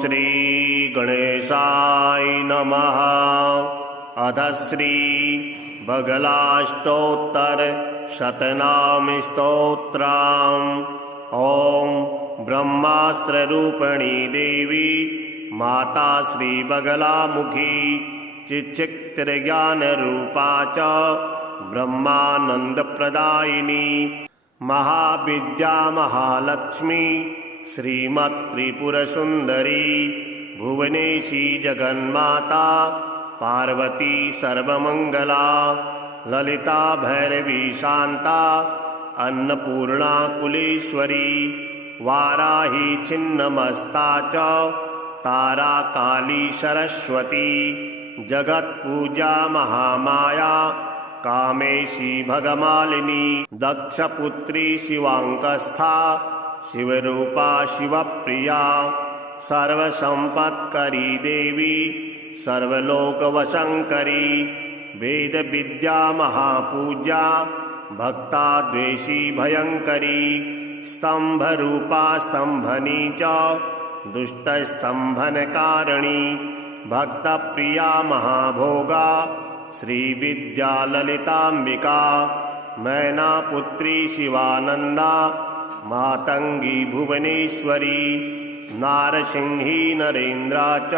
श्री गणेशाय नमः। अथ श्री बगलाष्टोत्तर शतनाम स्तोत्रम्। ओम ब्रह्मास्त्र रूपिणी देवी माता श्री बगलामुखी चिच्चिक्तिर ज्ञान रूपा च ब्रह्मानंद प्रदायिनी महाविद्या महालक्ष्मी श्रीमत् त्रिपुर सुंदरी भुवनेशी जगन्माता पार्वती सर्वमंगला ललिता भैरवी शांता अन्नपूर्णा कुलेश्वरी वाराही छिन्नमस्ता च तारा काली सरस्वती जगत्पूजा महामाया कामेशी भगमालिनी दक्षपुत्री शिवांकस्था शिवरूपा शिवप्रिया सर्वसंपत्करी देवी सर्वलोकवशंकरी वेद विद्या महापूज्या भक्ता द्वेषी भयंकरी स्तंभरूपा स्तंभनी च दुष्टस्तंभनकारिणी भक्तप्रिया महाभोगा श्रीविद्या ललितांबिका मैनापुत्री शिवानंदा मातंगी भुवनेश्वरी नारसिंही नरेन्द्रा च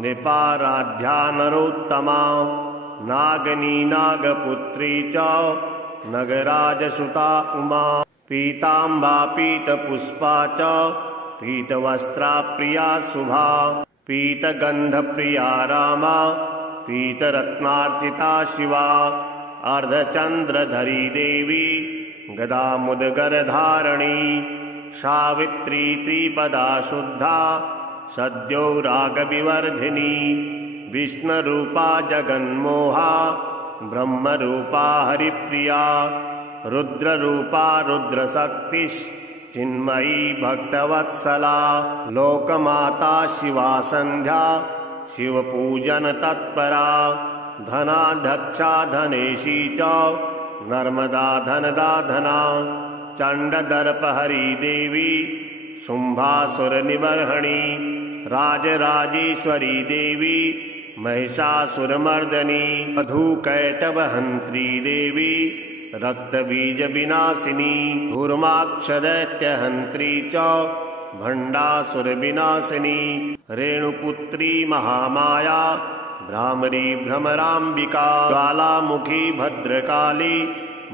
नृपाराध्या नरोत्तमा नागनी नागपुत्री च नगराजसुता उमा पीतांबा पीतपुष्पा च पीतवस्त्रा प्रिया शुभा पीतगंधप्रिया रामा पीतरत्नार्चिता शिवा अर्धचंद्रधरी देवी गदामुदगरधारिणी सावित्री त्रिपदा शुद्धा सद्यो रागविवर्धिनी विष्णुरूपा जगन्मोहा ब्रह्मरूपा हरिप्रिया रुद्ररूपा रुद्रशक्ति चिन्मयी भक्तवत्सला लोकमाता शिवा संध्या शिवपूजन तत्परा धनाध्यक्षा धनेशी च नर्मदा धनदा धना चंडदर्पहरी देवी शुंभासुर निबर्हणी राजराजेश्वरी देवी महिषासुरमर्दनी मधुकैटभहंत्री देवी रक्तबीज विनाशिनी धूर्माक्षदैत्यहंत्री च भंडासुर विनाशिनी रेणुपुत्री महामाया भ्रामरी भ्रमरांबिका ज्वालामुखी भद्रकाली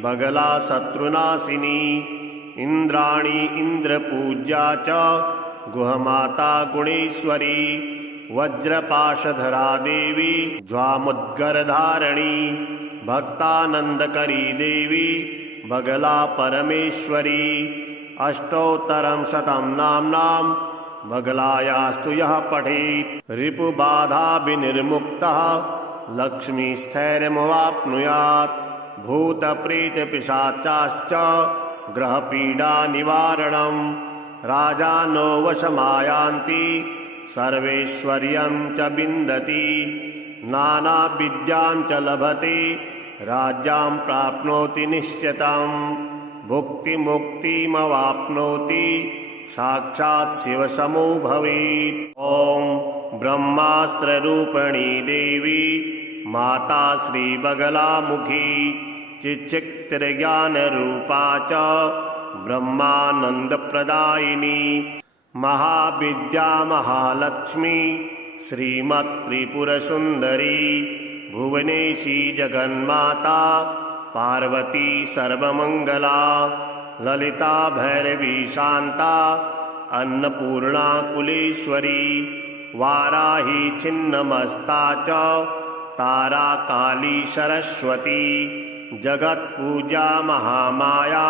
बगला शत्रुनाशिनी इंद्राणी इंद्रपूज्या च गुहमाता गुणेश्वरी वज्रपाशधरा देवी ज्वामुद्गरधारिणी भक्तानंदकरी देवी बगला परमेश्वरी अष्टोत्तरं शतं नाम्नां बगलायास्तु यः पठेत् रिपुबाधा विनिर्मुक्तः लक्ष्मीस्थैर्यमवाप्नुयात् भूतप्रेतपिशाचाश्च ग्रहपीडा निवारणं राजानो वशमायान्ति सर्वैश्वर्यं च विन्दति नानाविद्यां च लभते राज्यां प्राप्नोति निश्चितं भुक्तिमुक्तिमवाप्नोति साक्षात् शिवसमो भवेत्। ओम ब्रह्मास्त्र रूपिणी देवी माता श्री बगलामुखी चिच्चिक्तिर ज्ञान रूपा च ब्रह्मानंद प्रदायिनी महाविद्या महालक्ष्मी श्रीमत् त्रिपुर सुंदरी भुवनेशी जगन्माता पार्वती सर्वमंगला ललिता भैरवी शांता अन्नपूर्णा कुलेश्वरी वाराही छिन्नमस्ता च तारा काली सरस्वती जगत्पूजा महामाया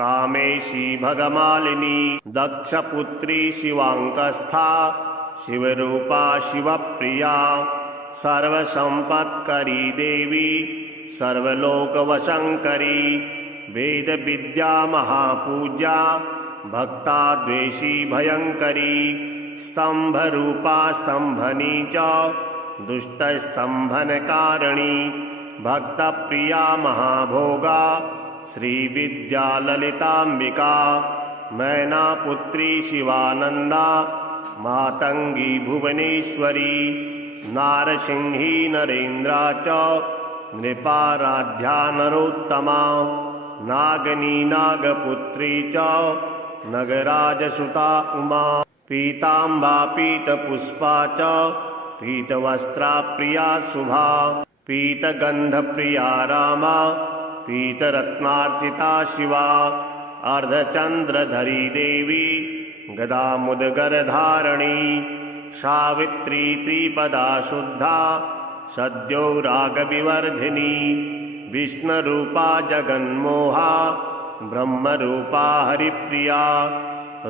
कामेशी भगमालिनी दक्षपुत्री शिवांकस्था शिवरूपा शिवप्रिया सर्वसंपत्करी देवी सर्वलोकवशंकरी वेद विद्या महापूज्या भक्ता द्वेषी भयंकरी स्तंभरूपा स्तंभनी च दुष्टस्तंभनकारिणी भक्तप्रिया महाभोगा श्रीविद्या ललितांबिका मैनापुत्री शिवानंदा मातंगी भुवनेश्वरी नारसिंही नरेन्द्रा च नृपाराध्या नरोत्तमा नागनी नागपुत्री च नगराजसुता उमा पीताम्बा पीतपुष्पा च पीतवस्त्रा प्रिया शुभा पीतगन्धप्रिया रामा पीतरत्नार्चिता शिवा अर्धचन्द्रधरी देवी गदामुदगरधारिणी सावित्री त्रिपदा शुद्धा सद्यो रागविवर्धिनी विष्णुरूपा जगन्मोहा ब्रह्मरूपा हरिप्रिया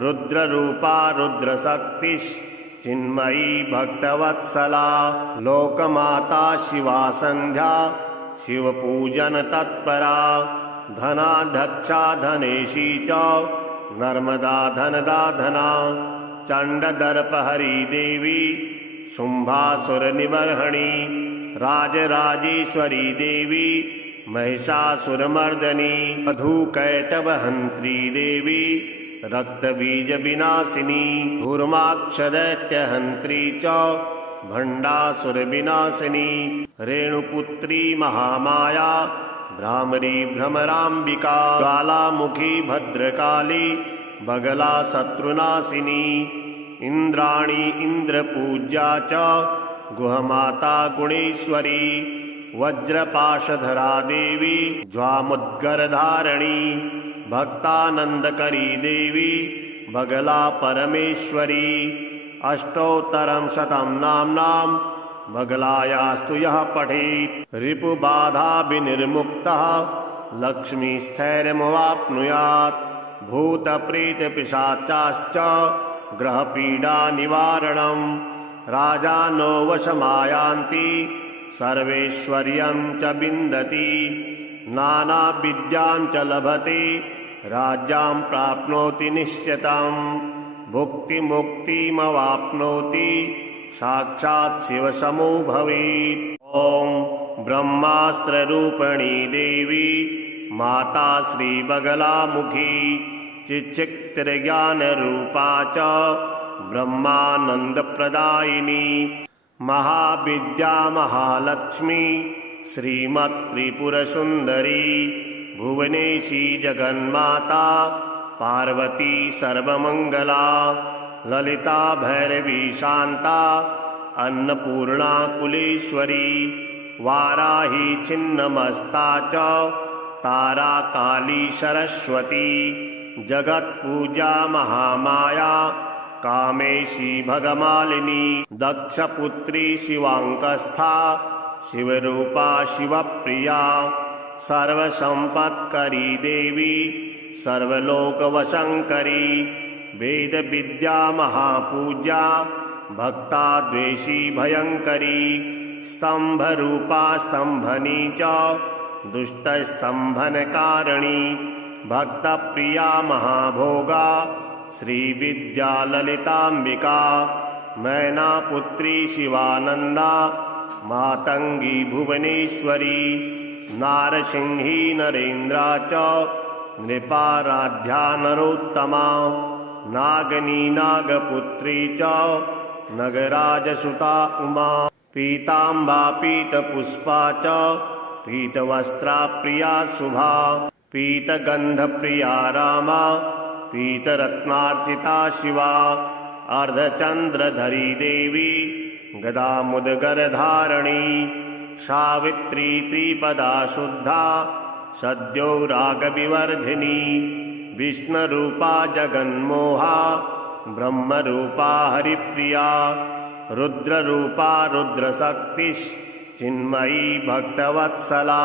रुद्ररूपा रुद्रशक्तिश्चिन्मयी भक्तवत्सला लोकमाता शिवा सन्ध्या शिवपूजन तत्परा धनाध्यक्षा धनेशी च नर्मदा धनदा धना चण्डदर्पहरी देवी शुम्भासुरनिबर्हणि राजराजेश्वरी देवी महिषासुरमर्दनी मधुकैटभहन्त्री देवी रक्तबीजविनाशिनी धूर्माक्षदैत्यहन्त्री च भण्डासुरविनाशिनी रेणुपुत्री महामाया भ्रामरी भ्रमराम्बिका ज्वालामुखी भद्रकाली बगला शत्रुनाशिनी इंद्राणी इंद्रपूज्या च गुहमाता गुणेश्वरी वज्रपाशधरा देवी ज्वामुद्गरधारिणी भक्तानंदकरी देवी बगला परमेश्वरी अष्टोत्तरं शतं नाम्नां बगलायास्तु यः पठेत् रिपुबाधा विनिर्मुक्तः लक्ष्मीस्थैर्यमवाप्नुयात् भूतप्रेतपिशाचाश्च ग्रहपीडानिवारणं राजानो वशमायान्ति सर्वैश्वर्यं च विन्दति नानाविद्यां च लभते राज्यां प्राप्नोति निश्चितं भुक्तिमुक्तिमवाप्नोति साक्षात् शिवसमो भवेत्। ॐ ब्रह्मास्त्ररूपिणी देवी माता श्रीबगलामुखी चिच्चिक्तिर्ज्ञानरूपा च ब्रह्मानन्दप्रदायिनी महाविद्या महालक्ष्मी श्रीमत्त्रिपुरसुन्दरी भुवनेशी जगन्माता पार्वती सर्वमङ्गला ललिता भैरवी शान्ता अन्नपूर्णा कुलेश्वरी वाराही छिन्नमस्ता च तारा काली सरस्वती जगत्पूजा महामाया कामेशी भगमालिनी दक्षपुत्री शिवाङ्कस्था शिवरूपा शिवप्रिया सर्वसम्पत्करी देवी सर्वलोकवशङ्करी वेदविद्या महापूज्या भक्ताद्वेषी भयङ्करी स्तम्भरूपा स्तम्भनी च दुष्टस्तम्भनकारिणी भक्तप्रिया महाभोगा श्रीविद्या ललिताम्बिका मैनापुत्री शिवानन्दा मातंगी भुवनेश्वरी नारसिंही नरेन्द्रा च नृपाराध्या नरोत्तमा नागनी नागपुत्री च नगराजसुता उमा पीताम्बा पीतपुष्पा च पीतवस्त्रा प्रिया शुभा पीतगन्धप्रिया रामा पीतरत्नार्चिता शिवा अर्धचन्द्रधरी देवी गदामुदगरधारिणी सावित्री त्रिपदा शुद्धा सद्यो रागविवर्धिनी विष्णुरूपा जगन्मोहा ब्रह्मरूपा हरिप्रिया रुद्ररूपा रुद्रशक्तिश्चिन्मयी भक्तवत्सला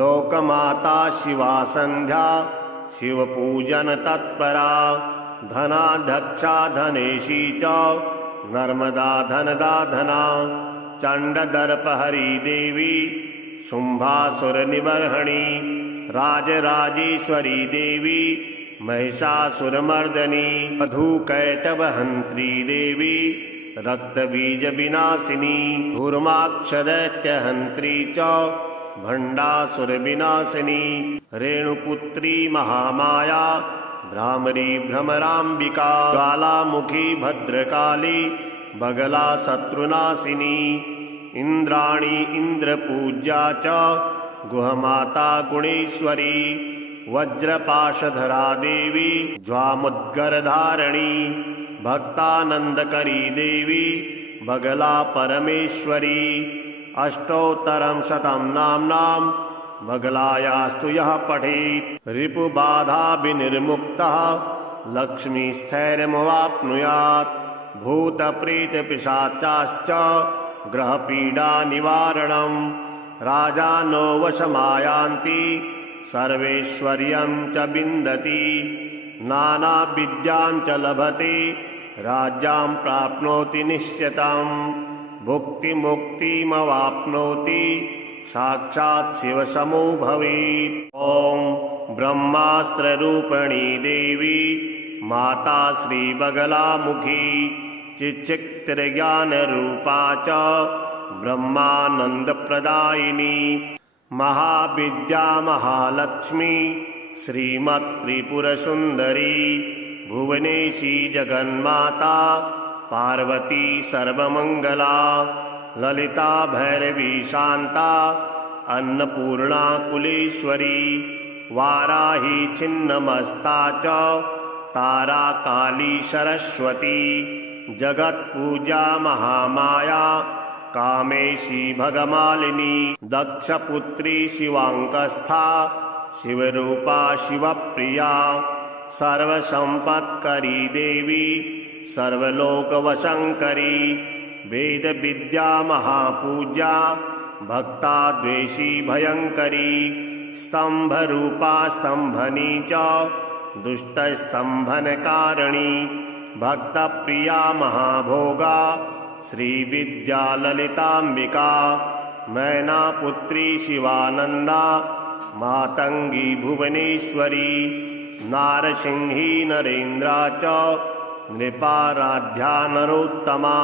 लोकमाता शिवा सन्ध्या शिवपूजन तत्परा धनाध्यक्षा धनेशी च नर्मदा धनदा धना चण्डदर्पहरी देवी शुम्भासुरनिबर्हणि राजराजेश्वरी देवी महिषासुरमर्दनी मधुकैटभहन्त्री देवी रक्तबीजविनाशिनी धूर्माक्षदैत्यहन्त्री च भण्डासुरविनाशिनी रेणुपुत्री महामाया भ्रामरी भ्रमराम्बिका ज्वालामुखी भद्रकाली बगला शत्रुनाशिनी इन्द्राणी इन्द्रपूज्या च गुहमाता गुणेश्वरी वज्रपाशधरा देवी ज्वामुद्गरधारिणी भक्तानन्दकरी देवी बगला परमेश्वरी अष्टोत्तरं शतं नाम्नां बगलायास्तु यः पठेत् रिपुबाधा विनिर्मुक्तः लक्ष्मीस्थैर्यमवाप्नुयात् भूतप्रेतपिशाचाश्च ग्रहपीडानिवारणं राजानो वशमायान्ति सर्वैश्वर्यं च विन्दति नानाविद्यां च लभते राज्यां प्राप्नोति निश्चितं भुक्तिमुक्तिमवाप्नोति साक्षात् शिवसमो भवेत्। ॐ ब्रह्मास्त्ररूपिणी देवी माता श्रीबगलामुखी चिच्चिक्तिर्ज्ञानरूपा च ब्रह्मानन्दप्रदायिनी महाविद्या महालक्ष्मी श्रीमत्त्रिपुरसुन्दरी भुवनेशी जगन्माता पार्वती सर्वमङ्गला ललिता भैरवी शान्ता अन्नपूर्णा कुलेश्वरी वाराही छिन्नमस्ता च तारा काली सरस्वती जगत्पूजा महामाया कामेशी भगमालिनी दक्षपुत्री शिवाङ्कस्था शिवरूपा शिवप्रिया सर्वसम्पत्करी देवी सर्वलोकवशङ्करी वेदविद्या महापूज्या भक्ताद्वेषी भयङ्करी स्तम्भरूपा स्तम्भनी च दुष्टस्तम्भनकारिणी भक्तप्रिया महाभोगा श्रीविद्या ललिताम्बिका मैनापुत्री शिवानन्दा मातङ्गी भुवनेश्वरी नारसिंही नरेन्द्रा च नृपाराध्या नरोत्तमा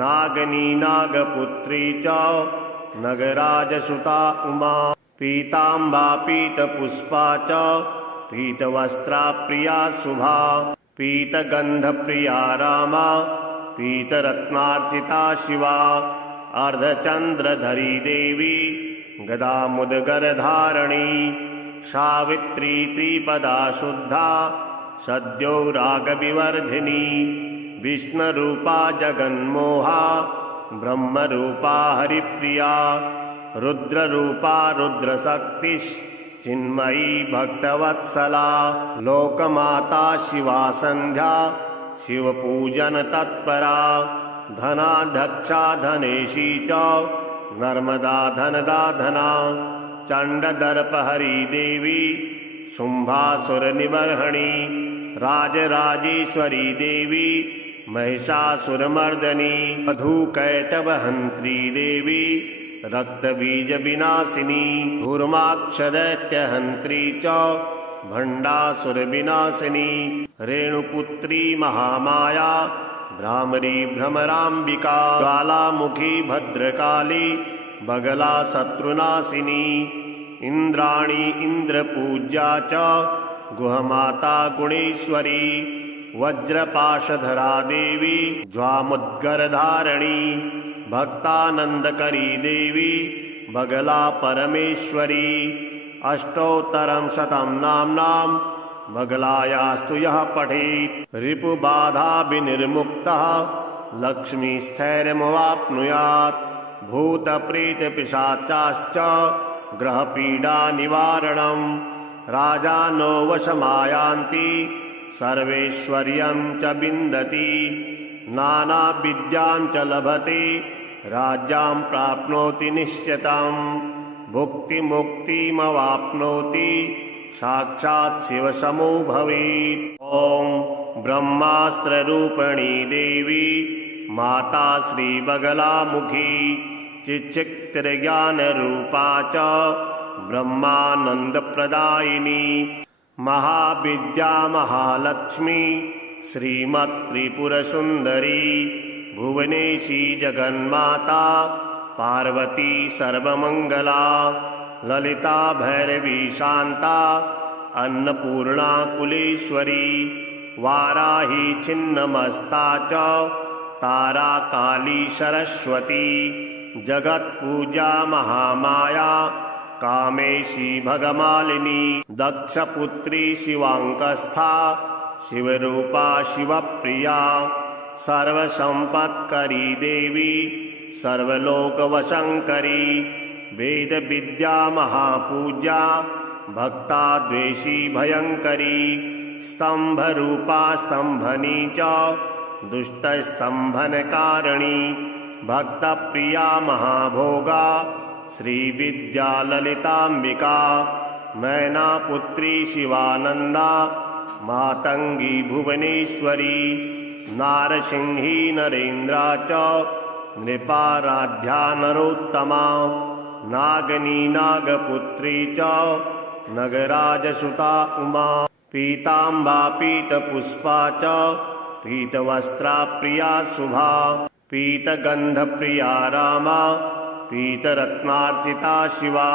नागनी नागपुत्री च नगराजसुता उमा पीताम्बा पीतपुष्पा च पीतवस्त्रा प्रिया शुभा पीतगन्धप्रिया रामा पीतरत्नार्चिता शिवा अर्धचन्द्रधरी देवी गदामुदगरधारिणी सावित्री त्रिपदा शुद्धा सद्यो रागविवर्धिनी विष्णुरूपा जगन्मोहा ब्रह्मरूपा हरिप्रिया रुद्ररूपा रुद्रशक्तिश्चिन्मयी भक्तवत्सला लोकमाता शिवा सन्ध्या शिवपूजन तत्परा धनाध्यक्षा धनेशी च नर्मदा धनदा धना चण्डदर्पहरी देवी शुम्भासुरनिबर्हणी राजराजेश्वरी देवी महिषासुरमर्दनी मधुकैटभहन्त्री देवी रक्तबीजविनाशिनी धूर्माक्षदैत्यहन्त्री च भण्डासुरविनाशिनी रेणुपुत्री महामाया भ्रामरी भ्रमराम्बिका ज्वालामुखी भद्रकाली बगला शत्रुनाशिनी इन्द्राणी इन्द्रपूज्या च गुहमाता गुणेश्वरी वज्रपाशधरा देवी ज्वामुद्गरधारिणी भक्तानन्दकरी देवी बगला परमेश्वरी अष्टोत्तरं शतं नाम्नां बगलायास्तु यः पठेत् रिपुबाधा विनिर्मुक्तः लक्ष्मीस्थैर्यमवाप्नुयात् भूतप्रेतपिशाचाश्च ग्रहपीडानिवारणं राजानो वशमायान्ति सर्वैश्वर्यं च विन्दति नानाविद्यां च लभते राज्यां प्राप्नोति निश्चितं भुक्तिमुक्तिमवाप्नोति साक्षात् शिवसमो भवेत्। ॐ ब्रह्मास्त्ररूपिणी देवी माता श्रीबगलामुखी चिच्चिक्तिर्ज्ञानरूपा च ब्रह्मानन्दप्रदायिनी महाविद्या महालक्ष्मी श्रीमत्त्रिपुरसुन्दरी भुवनेशी जगन्माता पार्वती सर्वमङ्गला ललिता भैरवी शान्ता अन्नपूर्णा कुलेश्वरी वाराही छिन्नमस्ता च तारा काली सरस्वती जगत्पूजा महामाया कामेशी भगमालिनी दक्षपुत्री शिवांकस्था शिवरूपा शिवप्रिया सर्वसंपत्करी देवी सर्वलोकवशंकरी वेद विद्या महापूज्या भक्ता द्वेषी भयंकरी स्तंभरूपा स्तंभनी च दुष्टस्तंभनकारिणी भक्तप्रिया महाभोगा श्रीविद्या ललितांबिका मैनापुत्री शिवानंदा मातंगी भुवनेश्वरी नारसिंही नरेन्द्रा च नृपाराध्या नरोत्तमा नागनी नागपुत्री च नगराजसुता उमा पीताम्बा पीतपुष्पा च पीतवस्त्रा प्रिया शुभा पीतगंधप्रिया रामा पीतरत्नार्चिता शिवा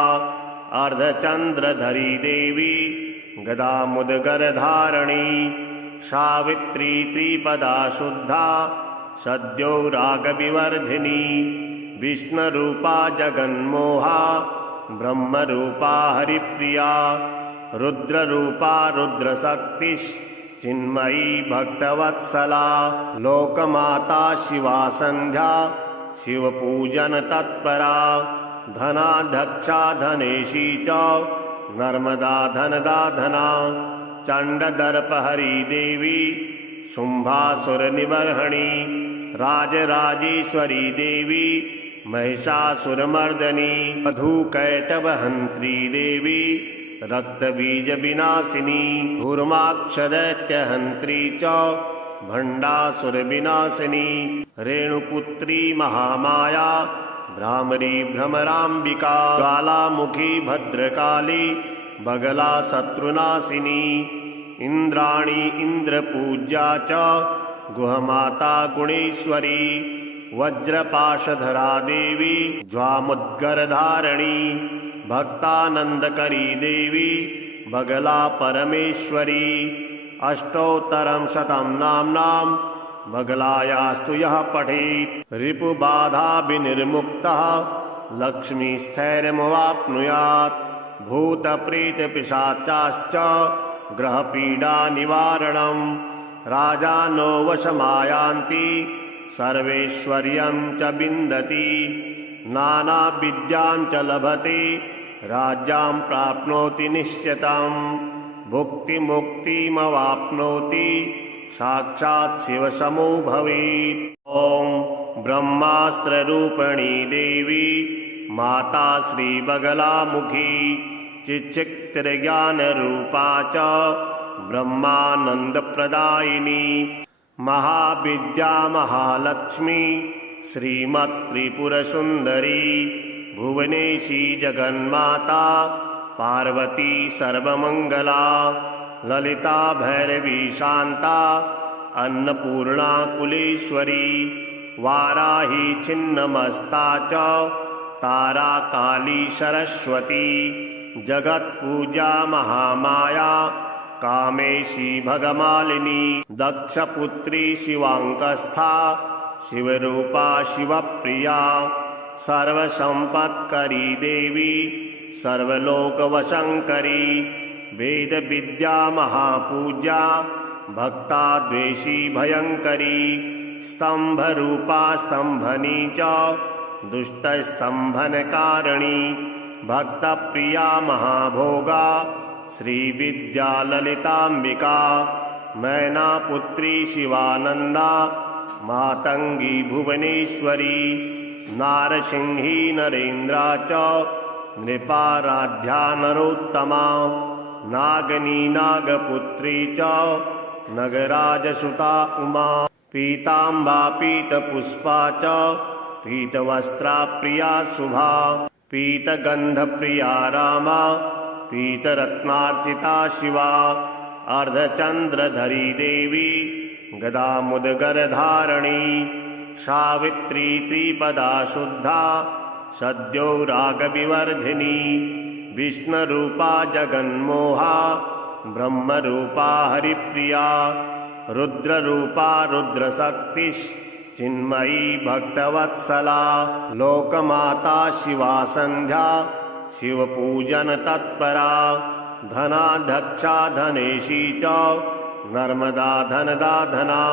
अर्धचंद्रधरी देवी गदामुदगरधारिणी सावित्री त्रिपदा शुद्धा सद्यो रागविवर्धिनी विष्णुरूपा जगन्मोहा ब्रह्मरूपा हरिप्रिया रुद्ररूपा रुद्रशक्तिश्चिन्मयी भक्तवत्सला लोकमाता शिवा संध्या शिवपूजन तत्परा धनाध्यक्षा धनेशी च नर्मदा धनदा धना चंडदर्पहरी देवी शुंभासुरनिबर्हणी राजराजेश्वरी देवी महिषासुरमर्दनी मधुकैटभहंत्री देवी रक्तबीजविनाशिनी धूर्माक्षदैत्यहंत्री च भंडासुरविनाशिनी रेणुपुत्री महामाया भ्रामरी भ्रमराम्बिका ज्वालामुखी भद्रकाली बगला शत्रुनाशिनी इंद्राणी इंद्रपूज्या च गुहमाता गुणेश्वरी वज्रपाशधरा देवी ज्वामुद्गरधारिणी भक्तानंदकरी देवी बगला परमेश्वरी अष्टोत्तरं शतं नाम्नां बगलायास्तु यः पठेत् रिपुबाधा विनिर्मुक्तः लक्ष्मीस्थैर्यमवाप्नुयात् भूतप्रेतपिशाचाश्च ग्रहपीडा निवारणं राजानो वशमायान्ति सर्वैश्वर्यं च विन्दति नानाविद्यां च लभते राज्यां प्राप्नोति निश्चितं भुक्तिमुक्तिमवाप्नोति साक्षात् शिवसमो भवेत्। ॐ ब्रह्मास्त्ररूपिणी देवी माता श्रीबगलामुखी चिच्चिक्तिर्ज्ञानरूपा च ब्रह्मानन्दप्रदायिनी महाविद्या महालक्ष्मी श्रीमत्त्रिपुरसुन्दरी भुवनेशी जगन्माता पार्वती सर्वमंगला ललिता भैरवी शांता अन्नपूर्णा कुलेश्वरी वाराही छिन्नमस्ता च तारा काली सरस्वती जगत्पूजा महामाया कामेशी भगमालिनी दक्षपुत्री शिवांकस्था शिवरूपा शिवप्रिया सर्वसंपत्करी देवी सर्वलोकवशंकरी वेद विद्या महापूज्या भक्ता द्वेषी भयंकरी स्तंभरूपा स्तंभनी च दुष्टस्तंभनकारिणी भक्तप्रिया महाभोगा श्रीविद्या ललितांबिका मैनापुत्री शिवानंदा मातंगी भुवनेश्वरी नारसिंही नरेन्द्रा च नृपाराध्या नरोत्तमा नागनी नागपुत्री च नगराजसुता उमा पीताम्बा पीतपुष्पा च पीतवस्त्रा प्रिया शुभा पीतगंधप्रिया रामा पीतरत्नार्चिता शिवा अर्धचंद्रधरी देवी गदामुदगरधारिणी सावित्री त्रिपदा शुद्धा सद्यो रागविवर्धिनी विष्णुरूपा जगन्मोहा ब्रह्मरूपा हरिप्रिया रुद्ररूपा रुद्रशक्तिश्चिन्मयी भक्तवत्सला लोकमाता शिवा सन्ध्या शिवपूजन तत्परा धनाध्यक्षा धनेशी च नर्मदा धनदा धना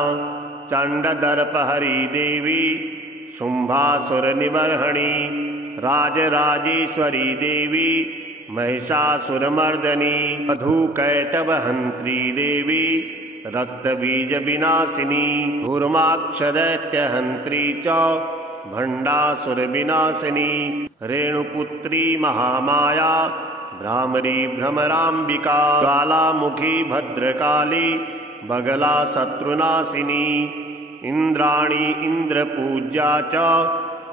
चण्डदर्पहरी देवी शुम्भासुरनिबर्हणि राजराजेश्वरी देवी महिषासुरमर्दनी मधुकैटभहन्त्री देवी रक्तबीजविनाशिनी धूर्माक्षदैत्यहन्त्री च भण्डासुरविनाशिनी रेणुपुत्री महामाया भ्रामरी भ्रमराम्बिका ज्वालामुखी भद्रकाली बगला शत्रुनाशिनी इन्द्राणी इन्द्रपूज्या च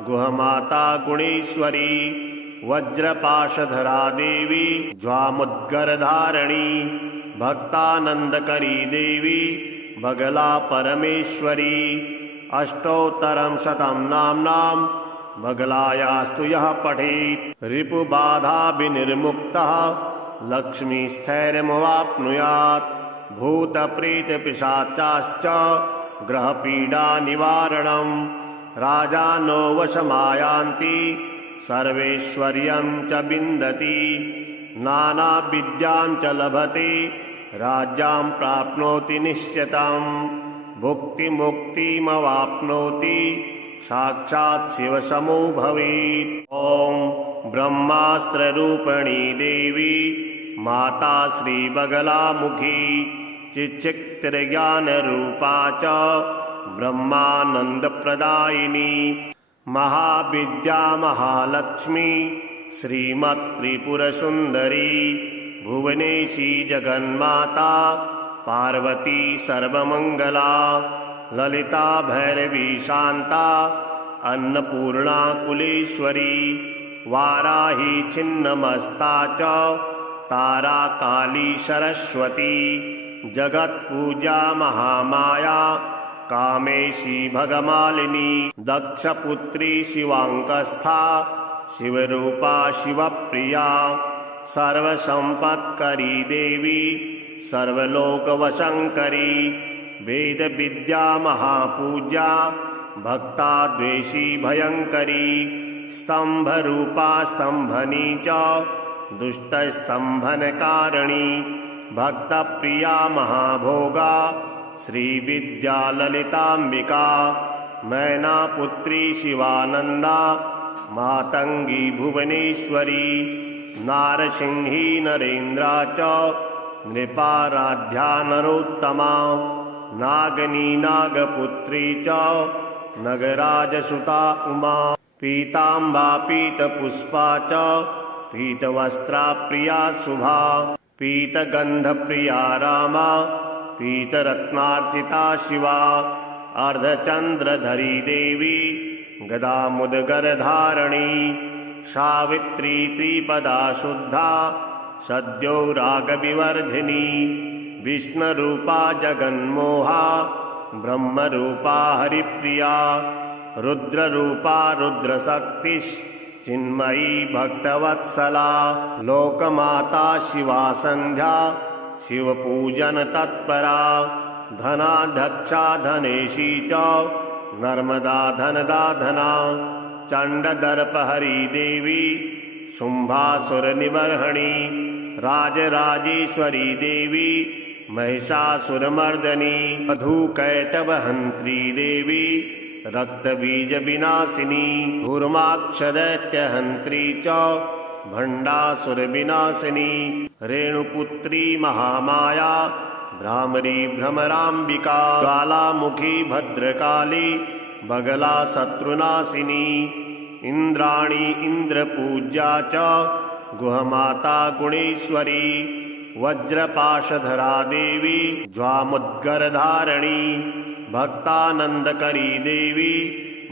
गुहमाता गुणेश्वरी वज्रपाशधरा देवी ज्वामुद्गरधारिणी भक्तानन्दकरी देवी बगला परमेश्वरी अष्टोत्तरं शतं नाम्नां बगलायास्तु यः पठेत् रिपुबाधा विनिर्मुक्तः लक्ष्मीस्थैर्यमवाप्नुयात् भूतप्रेतपिशाचाश्च ग्रहपीडानिवारणं राजानो वशमायान्ति सर्वैश्वर्यं च विन्दति नानाविद्यां च लभते राज्यां प्राप्नोति निश्चितं भुक्तिमुक्तिमवाप्नोति साक्षात् शिवसमो भवेत्। ॐ ब्रह्मास्त्ररूपिणी देवी माता श्रीबगलामुखी चिच्चिक्तिर्ज्ञानरूपा च ब्रह्मानन्दप्रदायिनी महाविद्या महालक्ष्मी श्रीमत्त्रिपुरसुन्दरी भुवनेशी जगन्माता पार्वती सर्वमङ्गला ललिता भैरवी शान्ता अन्नपूर्णा कुलेश्वरी वाराही छिन्नमस्ता च तारा काली सरस्वती जगत्पूजा महामाया कामेशी भगमालिनी दक्षपुत्री शिवाङ्कस्था शिवरूपा शिवप्रिया सर्वसम्पत्करी देवी सर्वलोकवशङ्करी वेदविद्या महापूज्या भक्ताद्वेषी भयङ्करी स्तम्भरूपा स्तम्भनी च दुष्टस्तम्भनकारिणी भक्तप्रिया महाभोगा श्रीविद्या ललिताम्बिका मैनापुत्री शिवानन्दा मातङ्गी भुवनेश्वरी नारसिंही नरेन्द्रा च नृपाराध्या नरोत्तमा नागनी नागपुत्री च नगराजसुता उमा पीताम्बा पीतपुष्पा च पीतवस्त्रा प्रिया शुभा पीतगन्धप्रिया रामा पीतरत्नार्चिता शिवा अर्धचन्द्रधरी देवी गदामुदगरधारिणी सावित्री त्रिपदा शुद्धा सद्यो रागविवर्धिनी विष्णुरूपा जगन्मोहा ब्रह्मरूपा हरिप्रिया रुद्ररूपा रुद्रशक्तिश्चिन्मयी भक्तवत्सला लोकमाता शिवा सन्ध्या शिवपूजन तत्परा धनाध्यक्षा धनेशी च नर्मदा धनदा धना चण्डदर्पहरी देवी शुम्भासुरनिबर्हणि राजराजेश्वरी देवी महिषासुरमर्दनी मधुकैटभहन्त्री देवी रक्तबीजविनाशिनी धूर्माक्षदैत्यहन्त्री च भण्डासुरविनाशिनी रेणुपुत्री महामाया भ्रामरी भ्रमराम्बिका ज्वालामुखी भद्रकाली बगला शत्रुनाशिनी इन्द्राणी इन्द्रपूज्या च गुहमाता गुणेश्वरी वज्रपाशधरा देवी ज्वामुद्गरधारिणी भक्तानन्दकरी देवी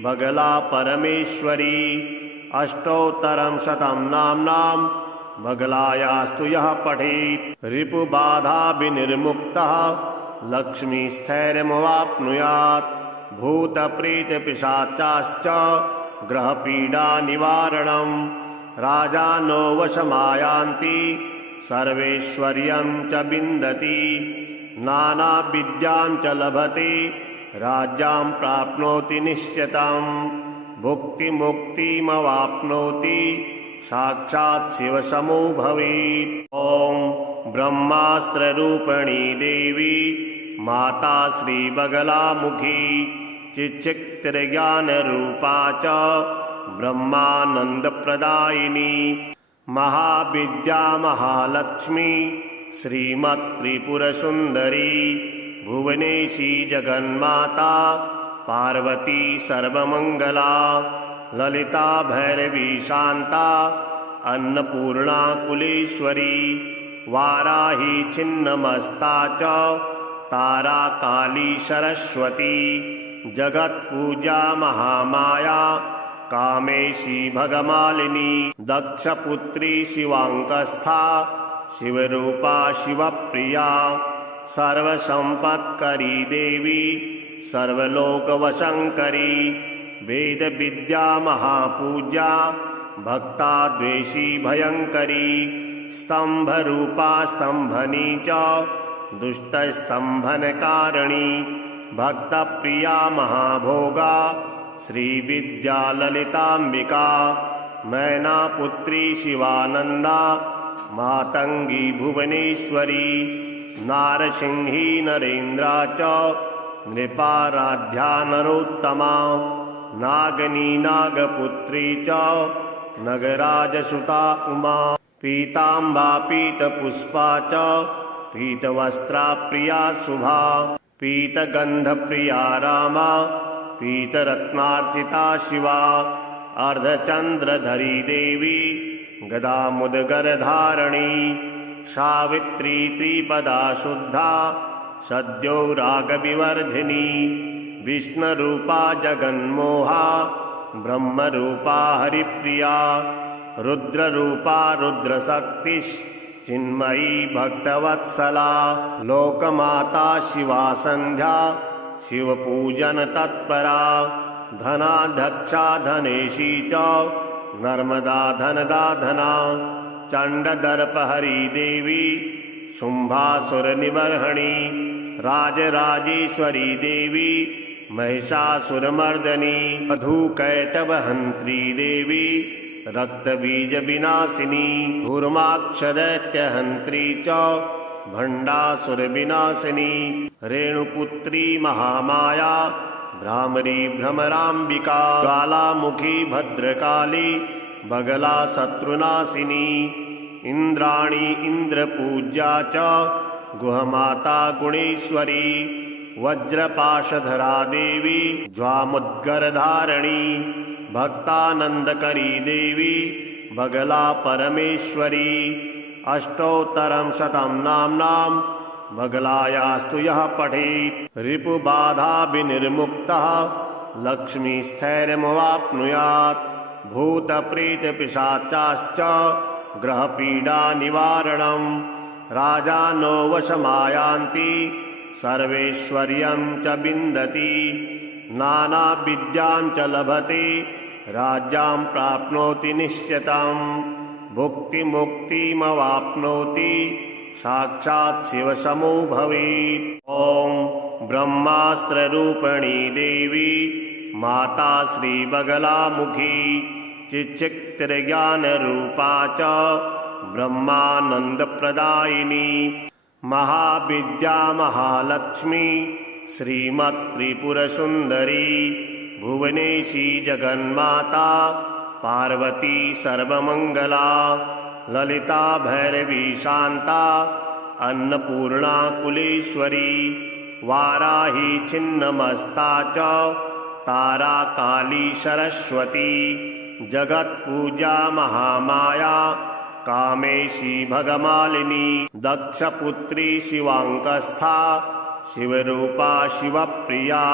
बगला परमेश्वरी अष्टोत्तरं शतं नाम्नां बगलायास्तु यः पठेत् रिपुबाधा विनिर्मुक्तः लक्ष्मीस्थैर्यमवाप्नुयात् भूतप्रेतपिशाचाश्च ग्रहपीडानिवारणं राजानो वशमायान्ति सर्वैश्वर्यं च विन्दति नानाविद्यां च लभते राज्यां प्राप्नोति निश्चितं भुक्तिमुक्तिमवाप्नोति साक्षात् शिवसमो भवेत्। ॐ ब्रह्मास्त्ररूपिणी देवी माता श्रीबगलामुखी चिच्चित्तिर्ज्ञानरूपा च ब्रह्मानन्दप्रदायिनी महाविद्या महालक्ष्मी श्रीमत्त्रिपुरसुन्दरी भुवनेशी जगन्माता पार्वती सर्वमङ्गला ललिता भैरवी शान्ता अन्नपूर्णा कुलेश्वरी वाराही छिन्नमस्ता च तारा काली सरस्वती जगत्पूजा महामाया कामेशी भगमालिनी दक्षपुत्री शिवाङ्कस्था शिवरूपा शिवप्रिया सर्वसम्पत्करी देवी सर्वलोकवशङ्करी वेदविद्या महापूज्या भक्ताद्वेषी भयङ्करी स्तम्भरूपा स्तम्भनी च दुष्टस्तम्भनकारिणी भक्तप्रिया महाभोगा श्रीविद्या ललिताम्बिका मैनापुत्री शिवानन्दा मातङ्गी भुवनेश्वरी नारसिंही नरेन्द्रा च नृपाराध्या नरोत्तमा नागनी नागपुत्री च नगराजसुता उमा पीताम्बा पीतपुष्पा च पीतवस्त्रा प्रिया शुभा पीतगन्धप्रिया रामा पीतरत्नार्चिता शिवा अर्धचन्द्रधरी देवी गदामुदगरधारिणी सावित्री त्रिपदा शुद्धा सद्यो रागविवर्धिनी विष्णुरूपा जगन्मोहा ब्रह्मरूपा हरिप्रिया रुद्ररूपा रुद्रशक्तिश्चिन्मयी भक्तवत्सला लोकमाता शिवा सन्ध्या शिवपूजन तत्परा धनाध्यक्षा धनेशी च नर्मदा धनदा धना चण्डदर्पहरी देवी शुम्भासुरनिबर्हणि राजराजेश्वरी देवी महिषासुरमर्दनी मधुकैटभहन्त्री देवी रक्तबीजविनाशिनी धूर्माक्षदैत्यहन्त्री च भण्डासुरविनाशिनी रेणुपुत्री महामाया भ्रामरी भ्रमराम्बिका ज्वालामुखी भद्रकाली बगला शत्रुनाशिनी इंद्राणी इंद्रपूज्या च गुहमाता गुणेश्वरी वज्रपाशधरा देवी ज्वामुद्गरधारिणी भक्तानंदकरी देवी बगला परमेश्वरी अष्टोत्तरं शतं नाम्नां बगलायास्तु यः पठेत् रिपुबाधा विनिर्मुक्तः लक्ष्मीस्थैर्यमवाप्नुयात् भूतप्रेतपिशाचाश्च ग्रहपीडा निवारणं राजानो वशमायान्ति सर्वैश्वर्यं च विन्दति नानाविद्यां च लभते राज्यां प्राप्नोति निश्चितं भुक्तिमुक्तिमवाप्नोति साक्षात् शिवसमो भवेत्। ॐ ब्रह्मास्त्ररूपिणी देवी माता श्रीबगलामुखी चिच्चित्तिर्ज्ञानरूपा च ब्रह्मानन्दप्रदायिनी महाविद्या महालक्ष्मी श्रीमत्त्रिपुरसुन्दरी भुवनेशी जगन्माता पार्वती सर्वमङ्गला ललिता भैरवी शान्ता अन्नपूर्णा कुलेश्वरी वाराही छिन्नमस्ता च तारा काली सरस्वती जगत्पूजा महामाया कामेशी भगमालिनी दक्षपुत्री शिवाङ्कस्था शिवरूपा शिवप्रिया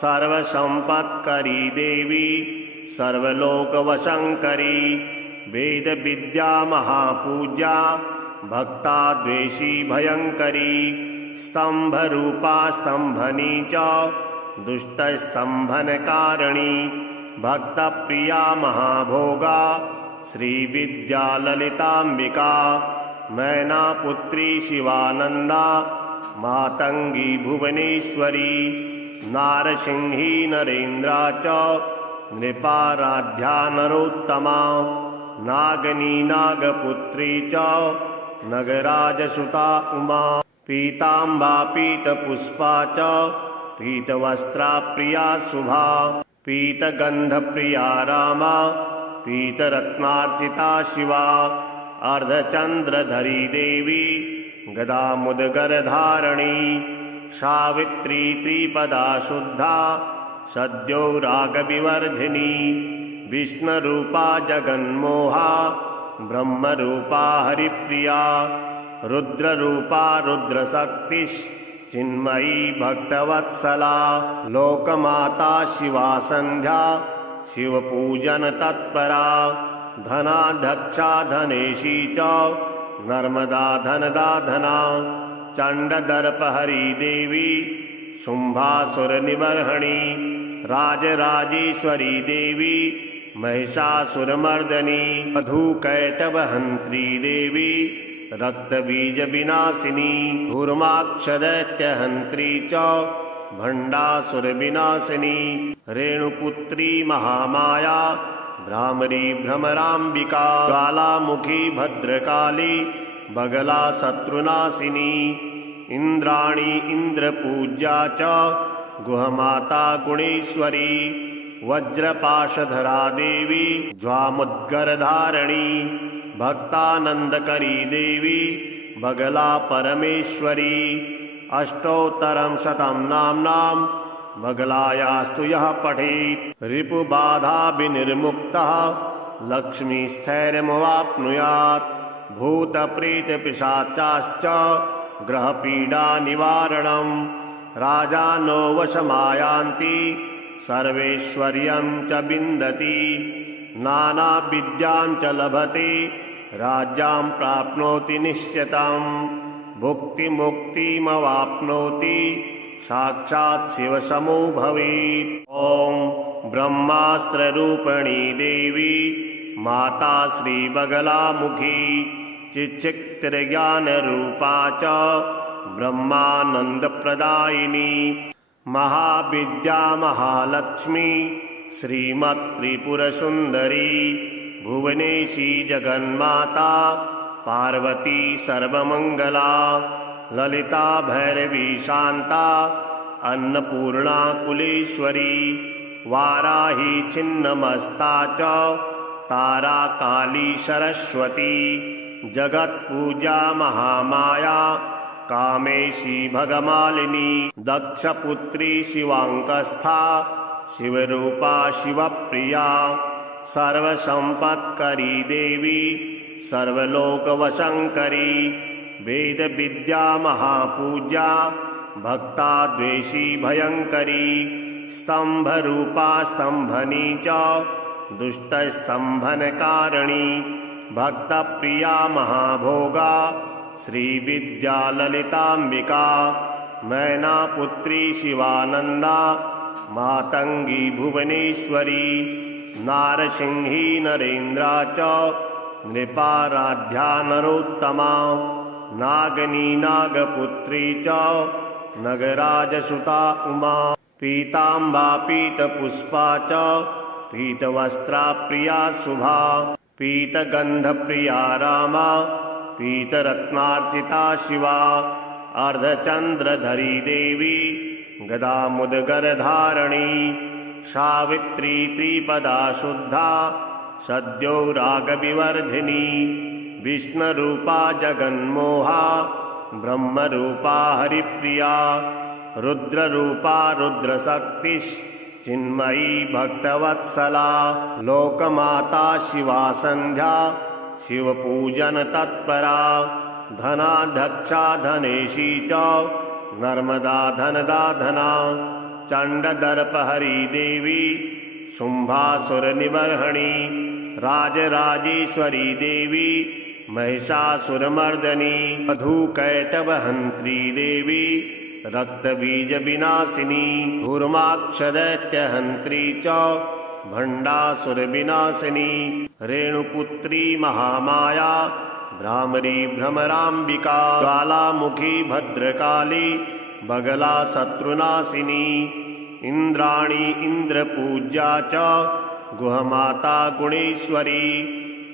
सर्वसम्पत्करी देवी सर्वलोकवशङ्करी वेदविद्या महापूज्या भक्ताद्वेषी भयङ्करी स्तम्भरूपा स्तम्भनी च दुष्टस्तम्भनकारिणी भक्तप्रिया महाभोगा श्रीविद्या ललिताम्बिका मैनापुत्री शिवानन्दा मातङ्गी भुवनेश्वरी नारसिंही नरेन्द्रा च नृपाराध्या नरोत्तमा नागनी नागपुत्री च नगराजसुता उमा पीताम्बा पीतपुष्पा च पीतवस्त्रा प्रिया शुभा पीतगन्धप्रिया रामा पीतरत्नार्चिता शिवा अर्धचन्द्रधरी देवी गदामुदगरधारिणी सावित्री त्रिपदा शुद्धा सद्यो रागविवर्धिनी विष्णुरूपा जगन्मोहा ब्रह्मरूपा हरिप्रिया रुद्ररूपा रुद्रशक्तिश्चिन्मयी भक्तवत्सला लोकमाता शिवा सन्ध्या शिवपूजन तत्परा धनाध्यक्षा धनेशी च नर्मदा धनदा धना चण्डदर्पहरी देवी शुम्भासुरनिबर्हणि राजराजेश्वरी देवी महिषासुरमर्दनी मधुकैटभहन्त्री देवी रक्तबीजविनाशिनी धूर्माक्षदैत्यहन्त्री च भण्डासुरविनाशिनी रेणुपुत्री महामाया भ्रामरी भ्रमराम्बिका ज्वालामुखी भद्रकाली बगला शत्रुनाशिनी इन्द्राणी इन्द्रपूज्या च गुहमाता गुणेश्वरी वज्रपाशधरा देवी ज्वामुद्गरधारिणी भक्तानन्दकरी देवी बगला परमेश्वरी अष्टोत्तरं शतं नाम्नां बगलायास्तु यः पठेत् रिपुबाधा विनिर्मुक्तः लक्ष्मीस्थैर्यमवाप्नुयात् भूतप्रेतपिशाचाश्च ग्रहपीडानिवारणं राजानो वशमायान्ति सर्वैश्वर्यं च विन्दति नानाविद्यां च लभते राज्यां प्राप्नोति निश्चितं भुक्तिमुक्तिमवाप्नोति साक्षात् शिवसमो भवेत्। ॐ ब्रह्मास्त्ररूपिणी देवी माता श्रीबगलामुखी चिच्चिक्तिर्ज्ञानरूपा च ब्रह्मानन्दप्रदायिनी महाविद्या महालक्ष्मी श्रीमत्त्रिपुरसुन्दरी भुवनेशी जगन्माता पार्वती सर्वमङ्गला ललिता भैरवी शान्ता अन्नपूर्णा कुलेश्वरी वाराही छिन्नमस्ता च तारा काली सरस्वती जगत्पूजा महामाया कामेशी भगमालिनी दक्षपुत्री शिवाङ्कस्था शिवरूपा शिवप्रिया सर्वसम्पत्करी देवी सर्वलोकवशङ्करी वेदविद्या महापूज्या भक्ताद्वेषी भयङ्करी स्तम्भरूपा स्तम्भनी च दुष्टस्तम्भनकारिणी भक्तप्रिया महाभोगा श्रीविद्या ललिताम्बिका मैनापुत्री शिवानन्दा मातङ्गी भुवनेश्वरी नारसिंही नरेन्द्रा च नृपाराध्या नरोत्तमा नागनी नागपुत्री च नगराजसुता उमा पीताम्बा पीतपुष्पा च पीतवस्त्रा प्रिया शुभा पीतगन्धप्रिया रामा पीतरत्नार्चिता शिवा अर्धचन्द्रधरी देवी गदामुदगरधारिणी सावित्री त्रिपदा शुद्धा सद्यो रागविवर्धिनी विष्णुरूपा जगन्मोहा ब्रह्मरूपा हरिप्रिया रुद्ररूपा रुद्रशक्तिश्चिन्मयी भक्तवत्सला लोकमाता शिवा सन्ध्या शिवपूजन तत्परा धनाध्यक्षा धनेशी च नर्मदा धनदा धना चण्डदर्पहरी देवी शुम्भासुरनिबर्हणि राजराजेश्वरी देवी महिषासुरमर्दनी मधुकैटभहन्त्री देवी रक्तबीजविनाशिनी धूर्माक्षदैत्यहन्त्री च भण्डासुरविनाशिनी रेणुपुत्री महामाया भ्रामरी भ्रमराम्बिका ज्वालामुखी भद्रकाली बगला शत्रुनाशिनी इंद्राणी इंद्रपूज्या च गुहमाता गुणेश्वरी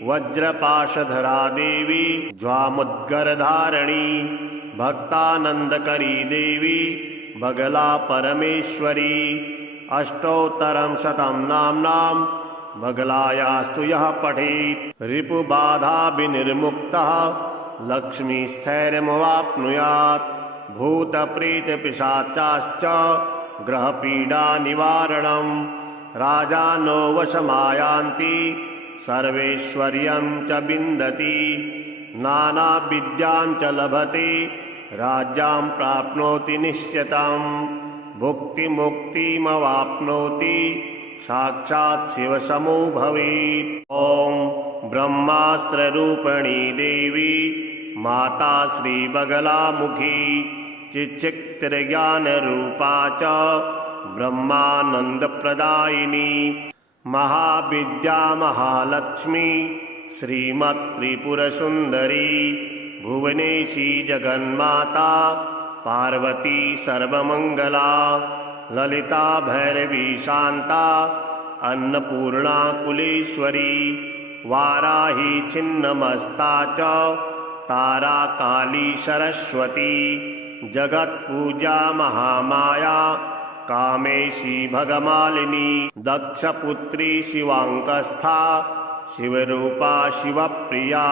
वज्रपाशधरा देवी ज्वामुद्गरधारिणी भक्तानंदकरी देवी बगला परमेश्वरी अष्टोत्तरं शतं नाम्नां बगलायास्तु यः पठेत् रिपुबाधा विनिर्मुक्तः लक्ष्मीस्थैर्यमवाप्नुयात् भूतप्रेतपिशाचाश्च ग्रहपीडा निवारणं राजानो वशमायान्ति सर्वैश्वर्यं च विन्दति नानाविद्यां च लभते राज्यां प्राप्नोति निश्चितं भुक्तिमुक्तिमवाप्नोति साक्षात् शिवसमो भवेत्। ॐ ब्रह्मास्त्ररूपिणी देवी माता श्रीबगलामुखी चिच्चिक्तिर्ज्ञानरूपा च ब्रह्मानन्दप्रदायिनी महाविद्या महालक्ष्मी श्रीमत्त्रिपुरसुन्दरी भुवनेशी जगन्माता पार्वती सर्वमङ्गला ललिता भैरवी शान्ता अन्नपूर्णा कुलेश्वरी वाराही छिन्नमस्ता च तारा काली सरस्वती जगत्पूजा महामाया कामेशी भगमालिनी दक्षपुत्री शिवाङ्कस्था शिवरूपा शिवप्रिया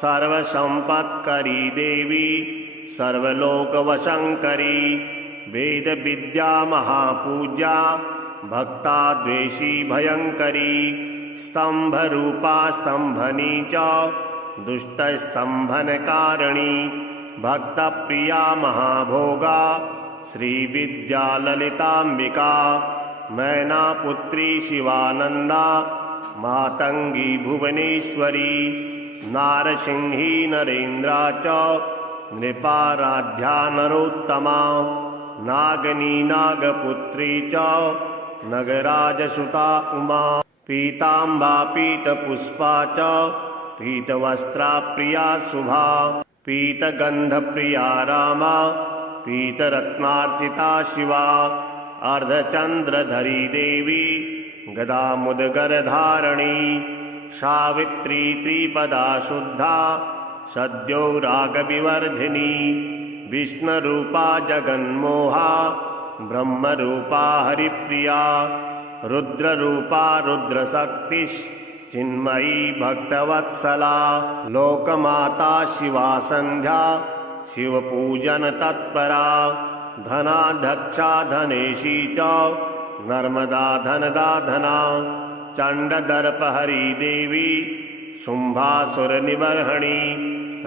सर्वसम्पत्करी देवी सर्वलोकवशङ्करी वेदविद्या महापूज्या भक्ताद्वेषी भयङ्करी स्तम्भरूपा स्तम्भनी च दुष्टस्तम्भनकारिणी भक्तप्रिया महाभोगा श्रीविद्या ललिताम्बिका मैनापुत्री शिवानन्दा मातङ्गी भुवनेश्वरी नारसिंही नरेन्द्रा च नृपाराध्या नरोत्तमा नागनी नागपुत्री च नगराजसुता उमा पीताम्बा पीतपुष्पा च पीतवस्त्रा प्रिया शुभा पीतगन्धप्रिया रामा पीतरत्नार्चिता शिवा अर्धचन्द्रधरी देवी गदामुदगरधारिणी सावित्री त्रिपदा शुद्धा सद्यो रागविवर्धिनी विष्णुरूपा जगन्मोहा ब्रह्मरूपा हरिप्रिया रुद्ररूपा रुद्रशक्तिश्चिन्मयी भक्तवत्सला लोकमाता शिवा सन्ध्या शिवपूजन तत्परा धनाध्यक्षा धनेशी च नर्मदा धनदा धना चण्डदर्पहरी देवी शुम्भासुरनिबर्हणि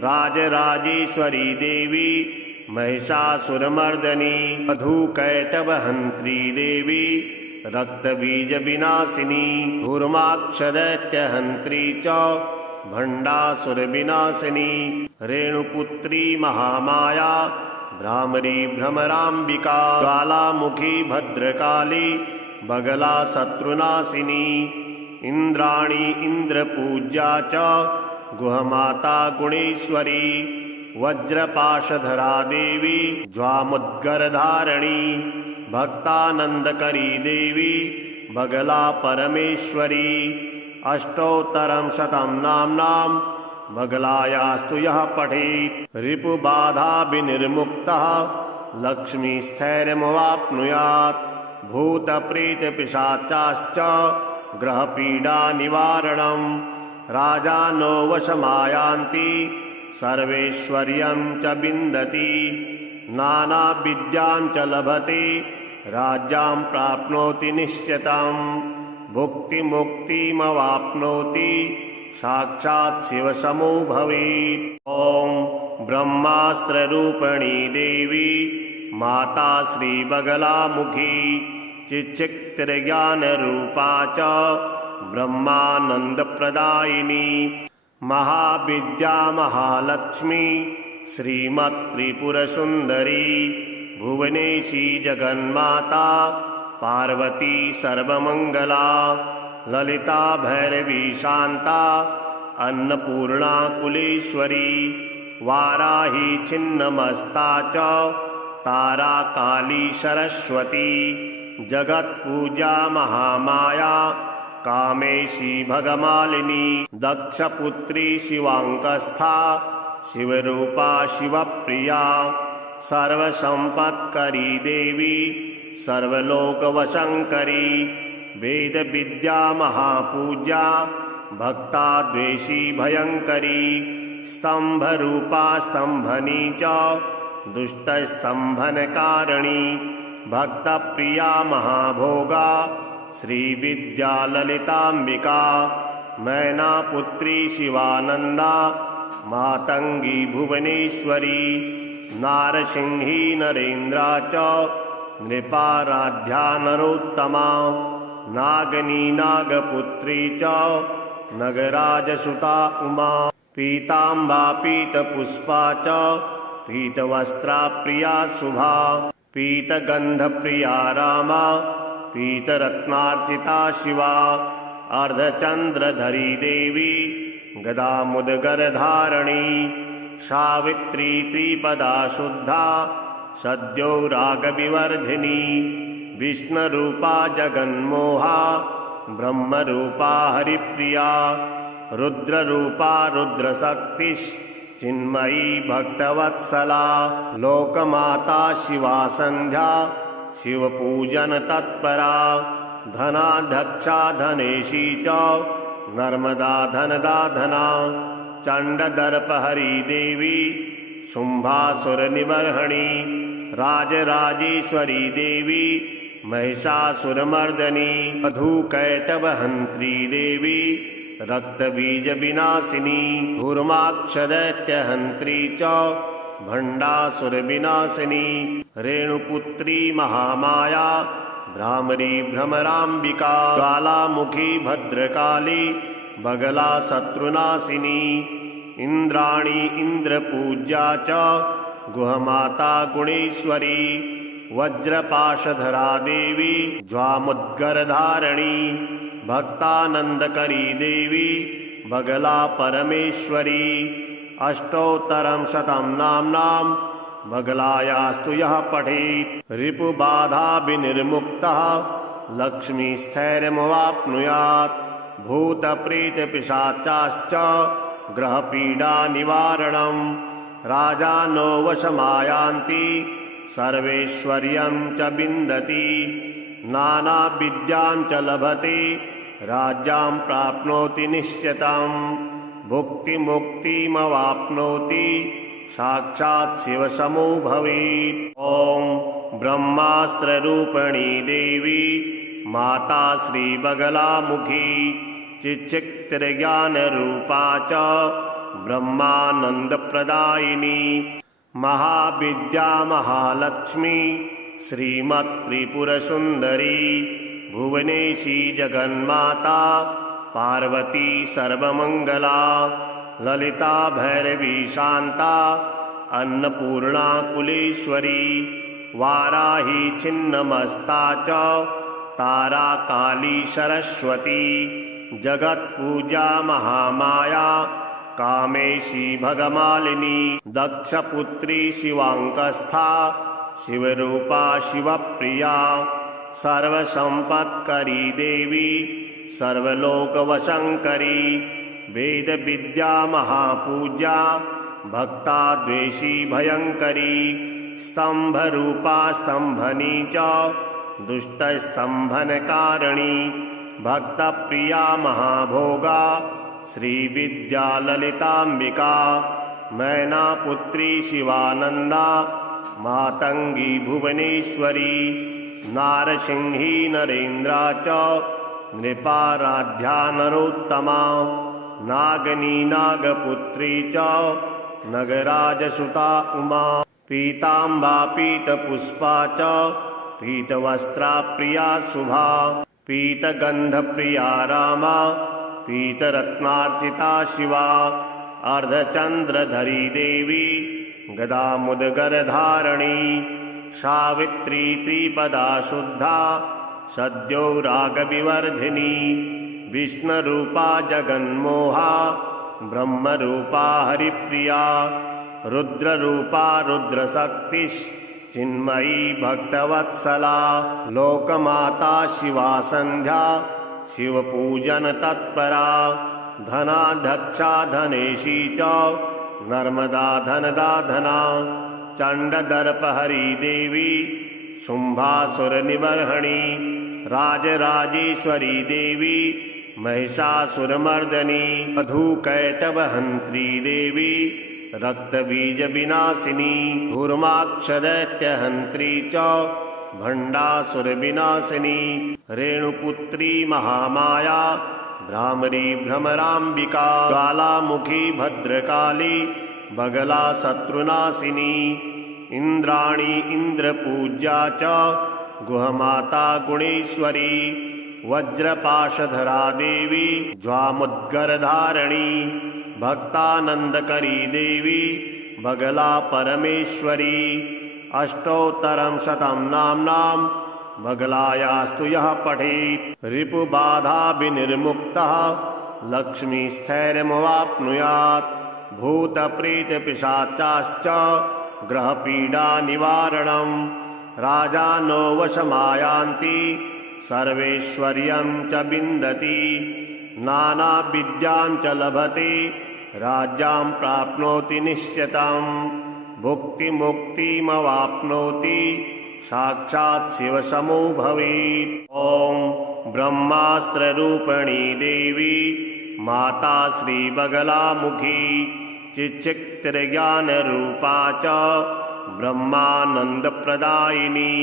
राजराजेश्वरी देवी महिषासुरमर्दनी मधुकैटभहन्त्री देवी रक्तबीजविनाशिनी धूर्माक्षदैत्यहन्त्री च भण्डासुरविनाशिनी रेणुपुत्री महामाया भ्रामरी भ्रमराम्बिका ज्वालामुखी भद्रकाली बगला शत्रुनाशिनी इंद्राणी इंद्रपूज्या च गुहमाता गुणेश्वरी वज्रपाशधरा देवी ज्वामुद्गरधारिणी भक्तानंदकरी देवी बगला परमेश्वरी अष्टोत्तरं शतं नाम्नां बगलायास्तु यः पठेत् रिपुबाधा विनिर्मुक्तः लक्ष्मीस्थैर्यमवाप्नुयात् भूतप्रेतपिशाचाश्च ग्रहपीडा निवारणं राजानो वशमायान्ति सर्वैश्वर्यं च विन्दति नानाविद्यां च लभते राज्यां प्राप्नोति निश्चितं भुक्तिमुक्तिमवाप्नोति साक्षात् शिवसमो भवेत्। ॐ ब्रह्मास्त्ररूपिणी देवी माता श्रीबगलामुखी चिच्चिक्तिर्ज्ञानरूपा च ब्रह्मानन्दप्रदायिनी महाविद्या महालक्ष्मी श्रीमत्त्रिपुरसुन्दरी भुवनेशी जगन्माता पार्वती सर्वमङ्गला ललिता भैरवी शान्ता अन्नपूर्णा कुलेश्वरी वाराही छिन्नमस्ता च तारा काली सरस्वती जगत्पूजा महामाया कामेशी भगमालिनी दक्षपुत्री शिवांकस्था शिवरूपा शिवप्रिया सर्वसंपत्करी देवी सर्वलोकवशंकरी वेद विद्या महापूज्या भक्ता द्वेषी भयंकरी स्तंभ रूपा स्तंभनी च दुष्ट स्तंभनकारिणी भक्त प्रिया महाभोगा श्री विद्या ललितांबिका मैना पुत्री शिवानंदा मातंगी भुवनेश्वरी नारसिंही नरेन्द्रा च नृपाराध्या नरोत्तमा नागनी नागपुत्री च नगराजसुता उमा पीतांबा पीतपुष्पा च पीतवस्त्रा प्रिया शुभा पीतगंधप्रिया रामा पीतरत्नार्चिता शिवा अर्धचंद्रधरी देवी गदामुदगरधारिणी सावित्री त्रिपदा शुद्धा सद्यो रागविवर्धिनी विष्णुरूपा जगन्मोहा ब्रह्मरूपा हरिप्रिया रुद्ररूपा रुद्रशक्तिश्चिन्मयी भक्तवत्सला लोकमाता शिवा संध्या शिवपूजन तत्परा धनाध्यक्षा धनेशी च नर्मदा धनदा धना चंडदर्पहरी देवी शुंभासुरनिबर्हणी राजराजेश्वरी देवी महिषासुरमर्दनी मधुकैटभहंत्री देवी रक्तबीजविनाशिनी धूर्माक्षदैत्यहंत्री च भंडासुरविनाशिनी रेणुपुत्री महामाया भ्रामरी भ्रमरांबिका ज्वालामुखी भद्रकाली बगला शत्रुनाशिनी इंद्राणी इंद्रपूज्या च गुहमाता गुणेश्वरी वज्रपाशधरा देवी ज्वामुद्गरधारिणी भक्तानंदकरी देवी बगला परमेश्वरी अष्टोत्तरं शतं नाम्नां बगलायास्तु यः पठेत् रिपुबाधा विनिर्मुक्तः लक्ष्मीस्थैर्यमवाप्नुयात् भूतप्रेतपिशाचाश्च ग्रहपीडा निवारणं राजानो वशमायान्ति सर्वैश्वर्यं च विन्दति नानाविद्यां च लभते राज्यां प्राप्नोति निश्चितं भुक्तिमुक्तिमवाप्नोति साक्षात् शिवसमो भवेत्। ॐ ब्रह्मास्त्ररूपिणी देवी माता श्रीबगलामुखी चिच्चित्तिर्ज्ञानरूपा च ब्रह्मानन्दप्रदायिनी महाविद्या महालक्ष्मी श्रीमत्त्रिपुरसुन्दरी भुवनेशी जगन्माता पार्वती सर्वमंगला ललिता भैरवी शांता अन्नपूर्णा कुलेश्वरी वाराही छिन्नमस्ता च तारा काली सरस्वती जगत्पूजा महामाया कामेशी भगमालिनी दक्षपुत्री शिवांकस्था शिवरूपा शिवप्रिया सर्वसंपत्करी देवी सर्वलोकवशंकरी वेद विद्या महापूज्या भक्ता द्वेषी भयंकरी स्तंभ रूपा स्तंभनी च दुष्ट स्तंभनकारिणी भक्त प्रिया महाभोगा श्री विद्या ललितांबिका मैना पुत्री शिवानंदा मातंगी भुवनेश्वरी नारसिंही नरेन्द्रा च नृपाराध्या नरोत्तमा नागनी नागपुत्री च नगराजसुता उमा पीतांबा पीतपुष्पा च पीतवस्त्रा प्रिया शुभा पीतगंधप्रिया रामा पीतरत्नार्चिता शिवा अर्धचंद्रधरी देवी गदामुदगरधारिणी सावित्री त्रिपदा शुद्धा सद्यो रागविवर्धिनी विष्णुरूपा जगन्मोहा ब्रह्मरूपा हरिप्रिया रुद्ररूपा रुद्रशक्तिश्चिन्मयी भक्तवत्सला लोकमाता शिवा सन्ध्या शिवपूजन तत्परा धनाध्यक्षा धनेशी च नर्मदा धनदा धना चण्डदर्पहरी देवी शुम्भासुरनिबर्हणि राजराजेश्वरी देवी महिषासुरमर्दनी मधुकैटभहन्त्री देवी रक्तबीजविनाशिनी धूर्माक्षदैत्यहन्त्री च भण्डासुरविनाशिनी रेणुपुत्री महामाया भ्रामरी भ्रमराम्बिका ज्वालामुखी भद्रकाली बगला शत्रुनाशिनी इंद्राणी इंद्रपूज्या च गुहमाता गुणेश्वरी वज्रपाशधरा देवी ज्वामुद्गरधारिणी भक्तानंदकरी देवी बगला परमेश्वरी अष्टोत्तरं शतं नाम्नां बगलायास्तु यः पठेत् रिपुबाधा विनिर्मुक्तः लक्ष्मीस्थैर्यमवाप्नुयात् भूतप्रेतपिशाचाश्च ग्रहपीडा निवारणं राजानो वशमायान्ति सर्वैश्वर्यं च विन्दति नानाविद्यां च लभते राज्यां प्राप्नोति निश्चितं भुक्तिमुक्तिमवाप्नोति साक्षात् शिवसमो भवेत्। ॐ ब्रह्मास्त्ररूपिणी देवी माता श्रीबगलामुखी चिच्चित्तिर्ज्ञानरूपा च ब्रह्मानन्दप्रदायिनी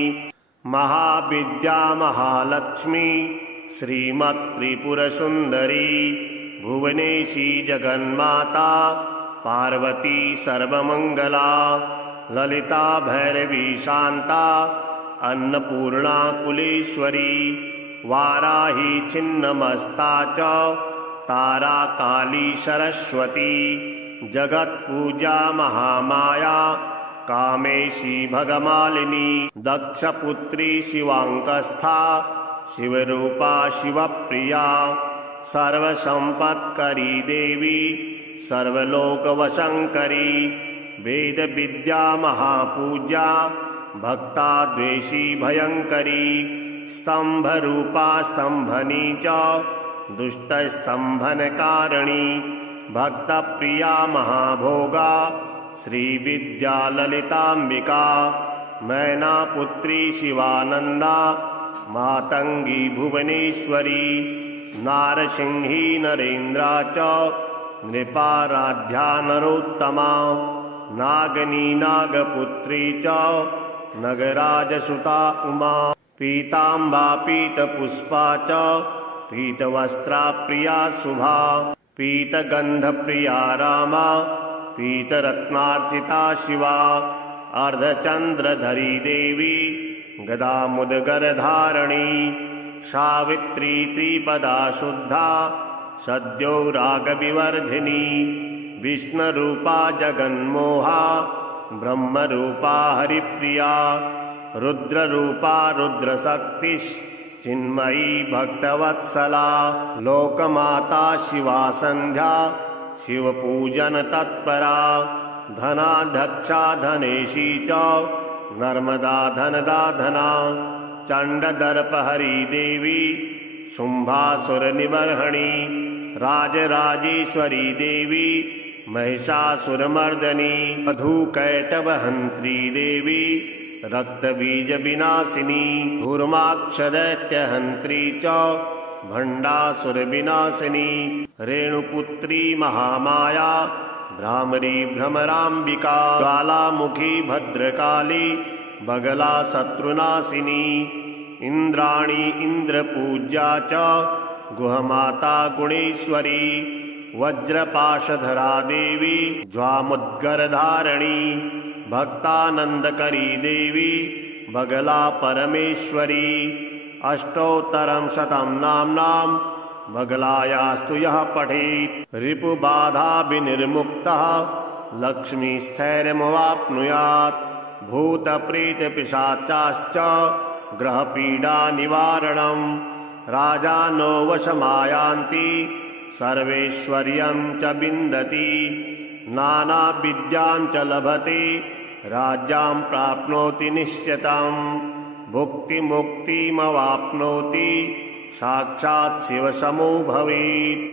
महाविद्या महालक्ष्मी श्रीमत्त्रिपुरसुन्दरी भुवनेशी जगन्माता पार्वती सर्वमङ्गला ललिता भैरवी शान्ता अन्नपूर्णा कुलेश्वरी वाराही छिन्नमस्ता च तारा काली सरस्वती जगत्पूजा महामाया कामेशी भगमालिनी दक्षपुत्री शिवांकस्था शिवरूपा शिवप्रिया सर्वसंपत्करी देवी सर्वलोकवशंकरी वेदविद्या महापूज्या भक्ताद्वेषी भयंकरी स्तंभरूपा स्तंभनी च दुष्टस्तंभनकारिणी भक्तप्रिया महाभोगा श्रीविद्या ललितांबिका मैनापुत्री शिवानंदा मातंगी भुवनेश्वरी नारसिंही नरेन्द्रा च नृपाराध्या नरोत्तमा नागनी नागपुत्री च नगराजसुता उमा पीतांबा पीतपुष्पा च पीतवस्त्रा प्रिया शुभा पीतगंधप्रिया रामा पीतरत्नार्चिता शिवा अर्धचंद्रधरी देवी गदामुदगरधारिणी सावित्री त्रिपदा शुद्धा सद्यो रागविवर्धिनी विष्णुरूपा जगन्मोहा ब्रह्मरूपा हरिप्रिया रुद्ररूपा रुद्रशक्तिश्चिन्मयी भक्तवत्सला लोकमाता शिवा सन्ध्या शिवपूजन तत्परा धनाध्यक्षा धनेशी च नर्मदा धनदा धना चण्डदर्पहरी देवी शुम्भासुरनिबर्हणि राजराजेश्वरी देवी महिषासुरमर्दनी मधुकैटभहन्त्री देवी रक्तबीजविनाशिनी धूर्माक्षदैत्यहन्त्री च भण्डासुरविनाशिनी रेणुपुत्री महामाया भ्रामरी भ्रमराम्बिका ज्वालामुखी भद्रकाली बगला शत्रुनाशिनी इंद्राणी इंद्रपूज्या च गुहमाता गुणेश्वरी वज्रपाशधरा देवी ज्वामुद्गरधारिणी भक्तानंदकरी देवी बगला परमेश्वरी अष्टोत्तरं शतं नाम्नां बगलायास्तु यः पठेत् रिपुबाधा विनिर्मुक्तः लक्ष्मीस्थैर्यमवाप्नुयात् भूतप्रेतपिशाचाश्च ग्रहपीडा निवारणं राजानो वशमायान्ति सर्वैश्वर्यं च विन्दति नानाविद्यां च लभते राज्यां प्राप्नोति निश्चितां भुक्तिमुक्तिमवाप्नोति साक्षात् शिवसमो भवेत्।